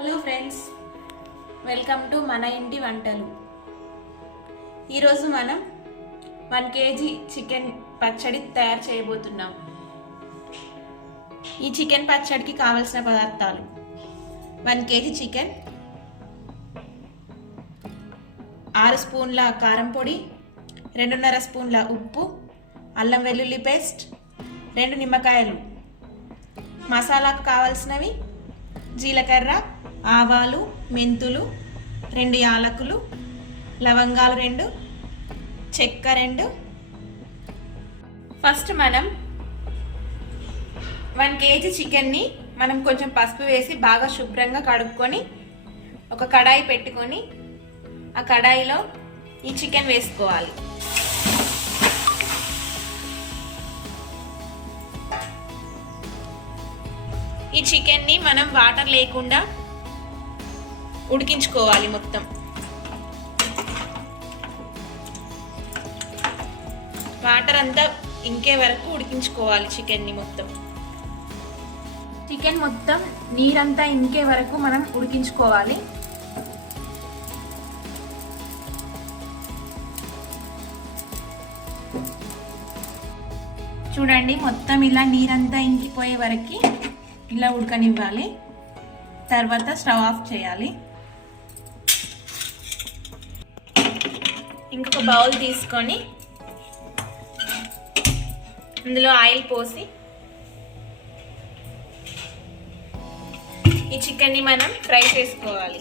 Hello friends welcome to మన ఇంటి వంటలు. ఈరోజు మనం వన్ కేజీ చికెన్ పచ్చడి తయారు చేయబోతున్నాం. ఈ చికెన్ పచ్చడికి కావలసిన పదార్థాలు. వన్ కేజీ చికెన్ ఆరు స్పూన్ల కారం పొడి రెండున్నర స్పూన్ల ఉప్పు అల్లం వెల్లుల్లి పేస్ట్ రెండు నిమ్మకాయలు. మసాలాకు కావాల్సినవి జీలకర్ర ఆవాలు మెంతులు రెండు యాలకులు లవంగాలు రెండు చెక్క రెండు. ఫస్ట్ మనం వన్ కేజీ చికెన్ని మనం కొంచెం పసుపు వేసి బాగా శుభ్రంగా కడుక్కొని ఒక కడాయి పెట్టుకొని ఆ కడాయిలో ఈ చికెన్ వేసుకోవాలి. ఈ చికెన్ని మనం వాటర్ లేకుండా ఉడికించుకోవాలి మొత్తం. వాటర్ అంతా ఇంకే వరకు ఉడికించుకోవాలి చికెన్ని మొత్తం. చికెన్ మొత్తం నీరంతా ఇంకే వరకు మనం ఉడికించుకోవాలి. చూడండి మొత్తం ఇలా నీరంతా ఇంకిపోయే వరకు ఇలా ఉడకనివ్వాలి. తర్వాత స్టవ్ ఆఫ్ చేయాలి. ఇంకొక బౌల్ తీసుకొని అందులో ఆయిల్ పోసి ఈ చికెన్ని మనం ఫ్రై చేసుకోవాలి.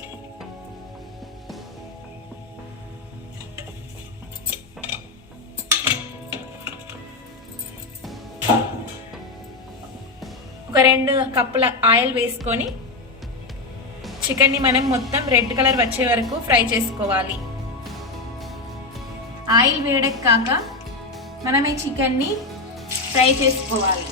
ఒక రెండు కప్పుల ఆయిల్ వేసుకొని చికెన్ని మనం మొత్తం రెడ్ కలర్ వచ్చే వరకు ఫ్రై చేసుకోవాలి. ఆయిల్ వేడెక్కాక మనం ఈ చికెన్ని ఫ్రై చేసుకోవాలి.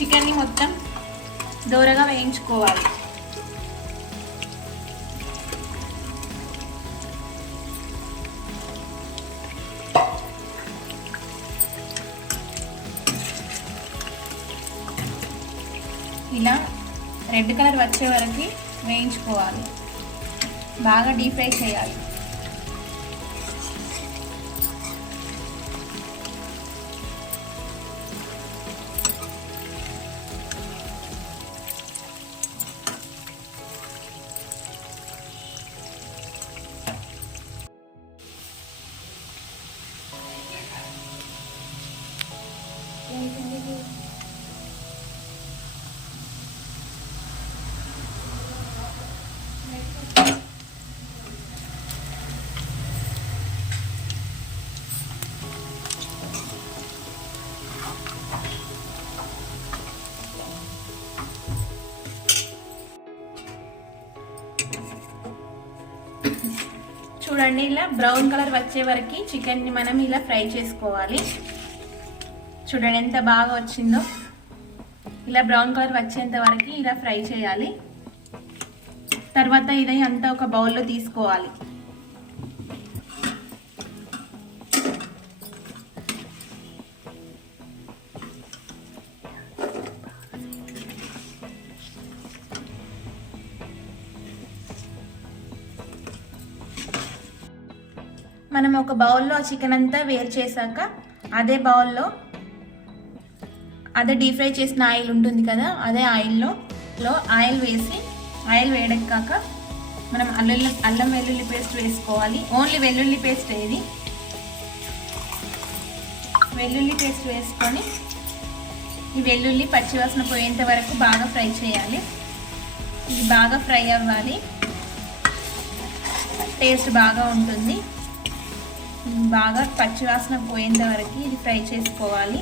చికెన్ని మొత్తం దూరగా వేయించుకోవాలి. ఇలా రెడ్ కలర్ వచ్చే వరకు వేయించుకోవాలి. బాగా డీప్ ఫ్రై చేయాలి. చూడండి ఇలా బ్రౌన్ కలర్ వచ్చే వరకు చికెన్ని మనం ఇలా ఫ్రై చేసుకోవాలి. చూడండి ఎంత బాగా వచ్చిందో. ఇలా బ్రౌన్ కలర్ వచ్చేంత వరకు ఇలా ఫ్రై చేయాలి. తర్వాత ఇది అంతా ఒక బౌల్లో తీసుకోవాలి. మనం ఒక బౌల్లో చికెన్ అంతా వేరు చేశాక అదే బౌల్లో అదే డీప్ ఫ్రై చేసిన ఆయిల్ ఉంటుంది కదా అదే ఆయిల్లో లో ఆయిల్ వేసి ఆయిల్ వేడెక్కాక మనం అల్లుల్లి అల్లం వెల్లుల్లి పేస్ట్ వేసుకోవాలి. ఓన్లీ వెల్లుల్లి పేస్ట్ ఏది వెల్లుల్లి పేస్ట్ వేసుకొని ఈ వెల్లుల్లి పచ్చివాసన పోయేంత వరకు బాగా ఫ్రై చేయాలి. ఇది బాగా ఫ్రై అవ్వాలి. టేస్ట్ బాగా ఉంటుంది. బాగా పచ్చివాసన పోయేంత వరకు ఇది ఫ్రై చేసుకోవాలి.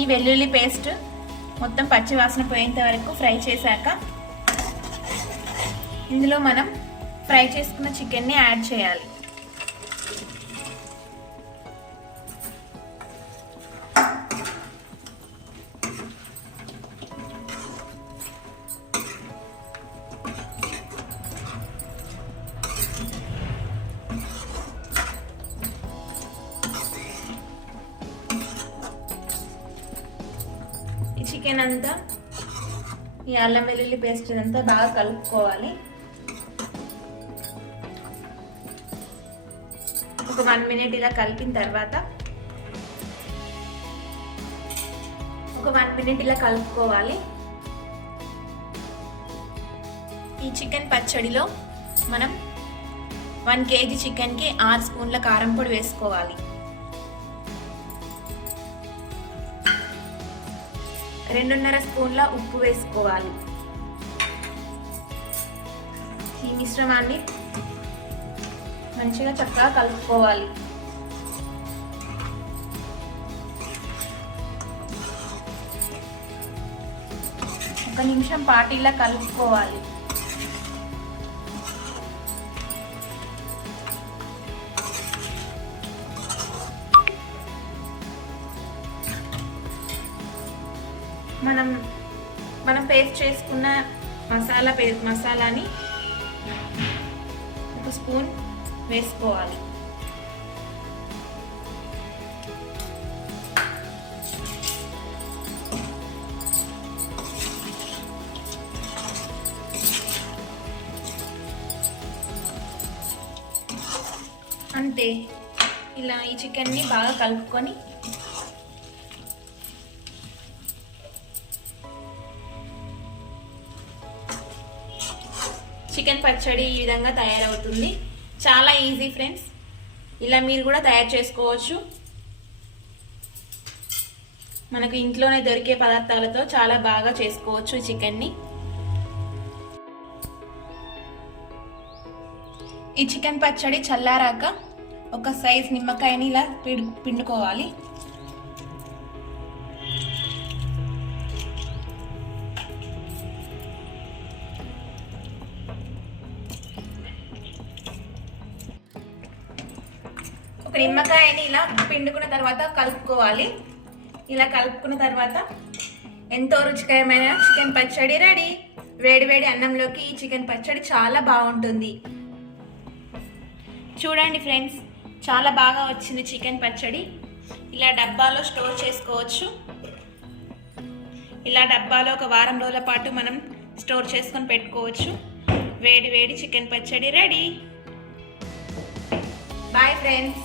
ఈ వెల్లుల్లి పేస్ట్ మొత్తం పచ్చివాసన పోయేంత వరకు ఫ్రై చేశాక ఇందులో మనం ఫ్రై చేసుకున్న చికెన్ని యాడ్ చేయాలి. చికెన్ అంతా ఈ అల్లం వెల్లుల్లి పేస్ట్ అంతా బాగా కలుపుకోవాలి. ఒక వన్ మినిట్ ఇలా కలిపిన తర్వాత ఒక వన్ మినిట్ ఇలా కలుపుకోవాలి. ఈ చికెన్ పచ్చడిలో మనం వన్ కేజీ చికెన్కి ఆరు స్పూన్ల కారం పొడి వేసుకోవాలి. రెండున్నర స్పూన్ల ఉప్పు వేసుకోవాలి. ఈ మిశ్రమాన్ని మంచిగా చక్కగా కలుపుకోవాలి. ఒక నిమిషం పాటు ఇలా కలుపుకోవాలి. మనం మనం పేస్ట్ చేసుకున్న మసాలా పే మసాలాని ఒక స్పూన్ వేసుకోవాలి. అంతే. ఇలా ఈ చికెన్ని బాగా కలుపుకొని చికెన్ పచ్చడి ఈ విధంగా తయారవుతుంది. చాలా ఈజీ ఫ్రెండ్స్. ఇలా మీరు కూడా తయారు చేసుకోవచ్చు. మనకు ఇంట్లోనే దొరికే పదార్థాలతో చాలా బాగా చేసుకోవచ్చు చికెన్ని. ఈ చికెన్ పచ్చడి చల్లారాక ఒక సైజ్ నిమ్మకాయని ఇలా పిడు పిండుకోవాలి. ఒక నిమ్మకాయని ఇలా పిండుకున్న తర్వాత కలుపుకోవాలి. ఇలా కలుపుకున్న తర్వాత ఎంతో రుచికరమైన చికెన్ పచ్చడి రెడీ. వేడివేడి అన్నంలోకి ఈ చికెన్ పచ్చడి చాలా బాగుంటుంది. చూడండి ఫ్రెండ్స్ చాలా బాగా వచ్చింది చికెన్ పచ్చడి. ఇలా డబ్బాలో స్టోర్ చేసుకోవచ్చు. ఇలా డబ్బాలో ఒక వారం రోజుల పాటు మనం స్టోర్ చేసుకొని పెట్టుకోవచ్చు. వేడి వేడి చికెన్ పచ్చడి రెడీ. Bye friends